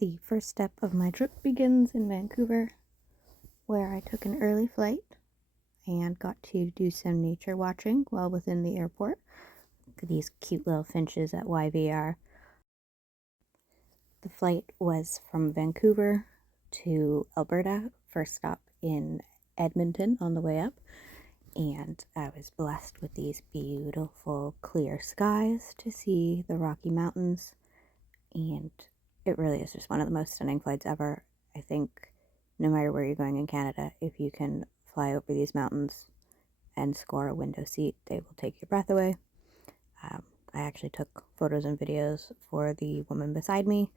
The first step of my trip begins in Vancouver, where I took an early flight and got to do some nature watching while within the airport. Look at these cute little finches at YVR. The flight was from Vancouver to Alberta, first stop in Edmonton on the way up, and I was blessed with these beautiful clear skies to see the Rocky Mountains, and it really is just one of the most stunning flights ever. I think no matter where you're going in Canada, if you can fly over these mountains and score a window seat, they will take your breath away. I actually took photos and videos for the woman beside me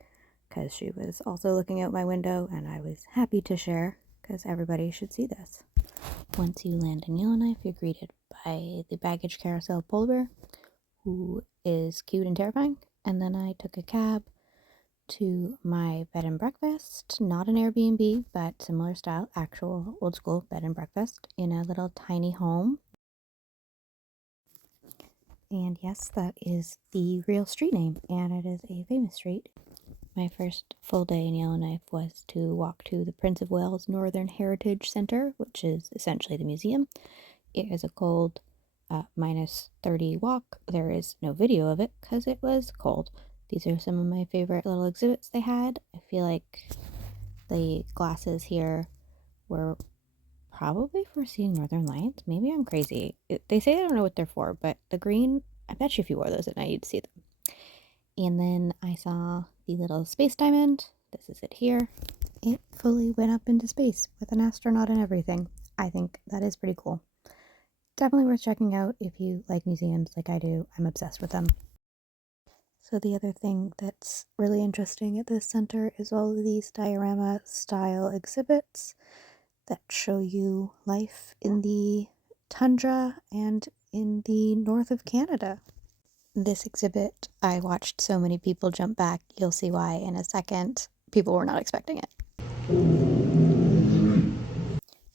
because she was also looking out my window, and I was happy to share because everybody should see this. Once you land in Yellowknife, you're greeted by the baggage carousel polar bear, who is cute and terrifying, and then I took a cab to my bed and breakfast, not an Airbnb, but similar style, actual old school bed and breakfast in a little tiny home. And yes, that is the real street name, and it is a famous street. My first full day in Yellowknife was to walk to the Prince of Wales Northern Heritage Centre, which is essentially the museum. It is a cold -30 walk. There is no video of it because it was cold. These are some of my favorite little exhibits they had. I feel like the glasses here were probably for seeing northern lights. Maybe I'm crazy. They say I don't know what they're for, but the green, I bet you if you wore those at night, you'd see them. And then I saw the little space diamond. This is it here. It fully went up into space with an astronaut and everything. I think that is pretty cool. Definitely worth checking out if you like museums like I do. I'm obsessed with them. So the other thing that's really interesting at this center is all of these diorama style exhibits that show you life in the tundra and in the north of Canada. This exhibit, I watched so many people jump back. You'll see why in a second. People were not expecting it.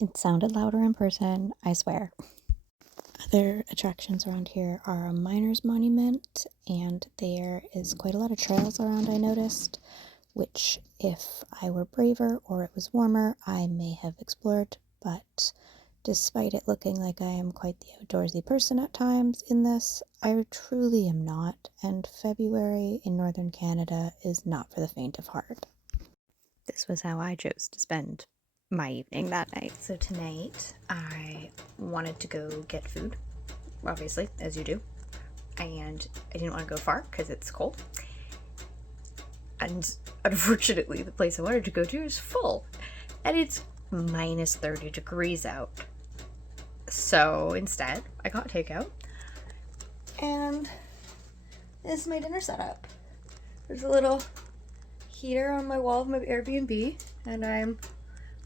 It sounded louder in person, I swear. Other attractions around here are a miners monument, and there is quite a lot of trails around, I noticed, which if I were braver or it was warmer, I may have explored, but despite it looking like I am quite the outdoorsy person at times in this, I truly am not, and February in northern Canada is not for the faint of heart. This was how I chose to spend my evening that night. So tonight I wanted to go get food, obviously, as you do, and I didn't want to go far because it's cold, and unfortunately the place I wanted to go to is full, and it's -30 degrees out. So instead I got takeout, and this is my dinner setup. There's a little heater on my wall of my Airbnb, and I'm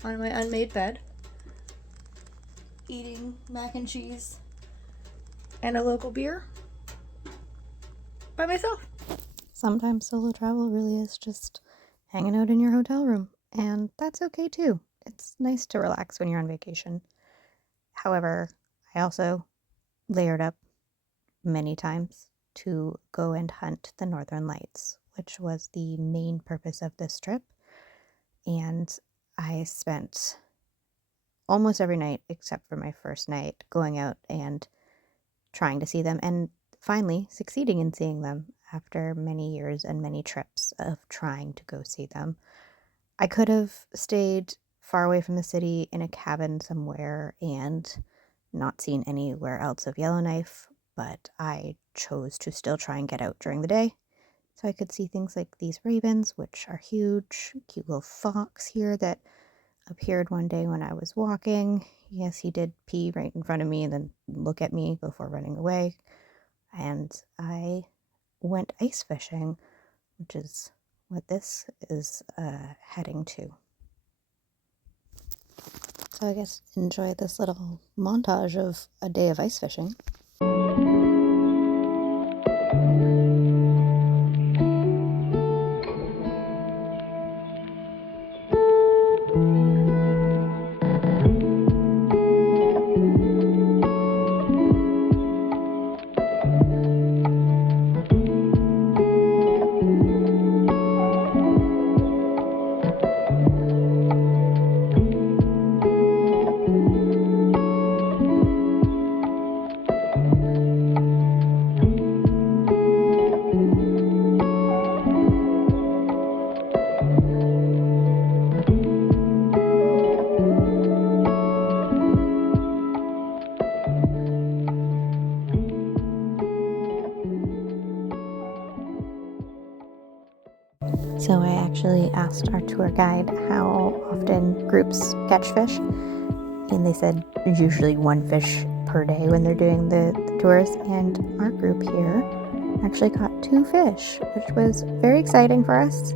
on my unmade bed eating mac and cheese and a local beer by myself. Sometimes solo travel really is just hanging out in your hotel room, and that's okay too. It's nice to relax when you're on vacation. However, I also layered up many times to go and hunt the northern lights, which was the main purpose of this trip. And I spent almost every night, except for my first night, going out and trying to see them, and finally succeeding in seeing them after many years and many trips of trying to go see them. I could have stayed far away from the city in a cabin somewhere and not seen anywhere else of Yellowknife, but I chose to still try and get out during the day so I could see things like these ravens, which are huge. Cute little fox here that appeared one day when I was walking. Yes, he did pee right in front of me and then look at me before running away. And I went ice fishing, which is what this is heading to. So I guess enjoy this little montage of a day of ice fishing. So I actually asked our tour guide how often groups catch fish, and they said usually one fish per day when they're doing the tours, and our group here actually caught 2 fish, which was very exciting for us.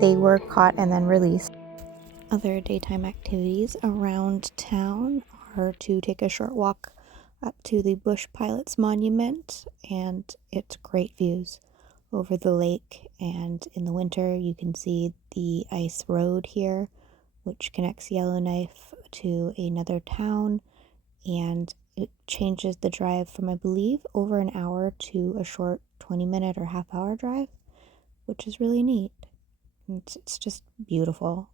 They were caught and then released. Other daytime activities around town are to take a short walk up to the Bush Pilots Monument, and it's great views over the lake. And in the winter you can see the ice road here, which connects Yellowknife to another town, and it changes the drive from, I believe, over an hour to a short 20-minute or half-hour drive, which is really neat. It's just beautiful.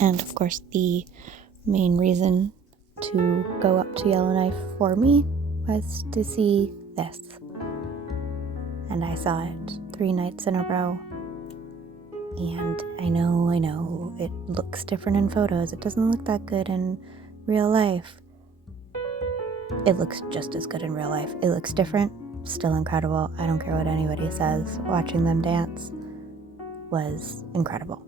And of course, the main reason to go up to Yellowknife for me was to see this. And I saw it 3 nights in a row. And I know, it looks different in photos. It doesn't look that good in real life. It looks just as good in real life. It looks different, still incredible. I don't care what anybody says. Watching them dance was incredible.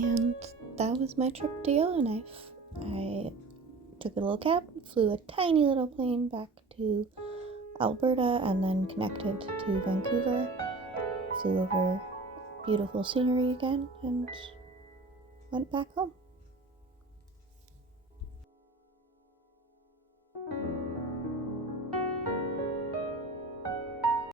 And that was my trip to Yellowknife. I took a little cab, flew a tiny little plane back to Alberta, and then connected to Vancouver. Flew over beautiful scenery again and went back home.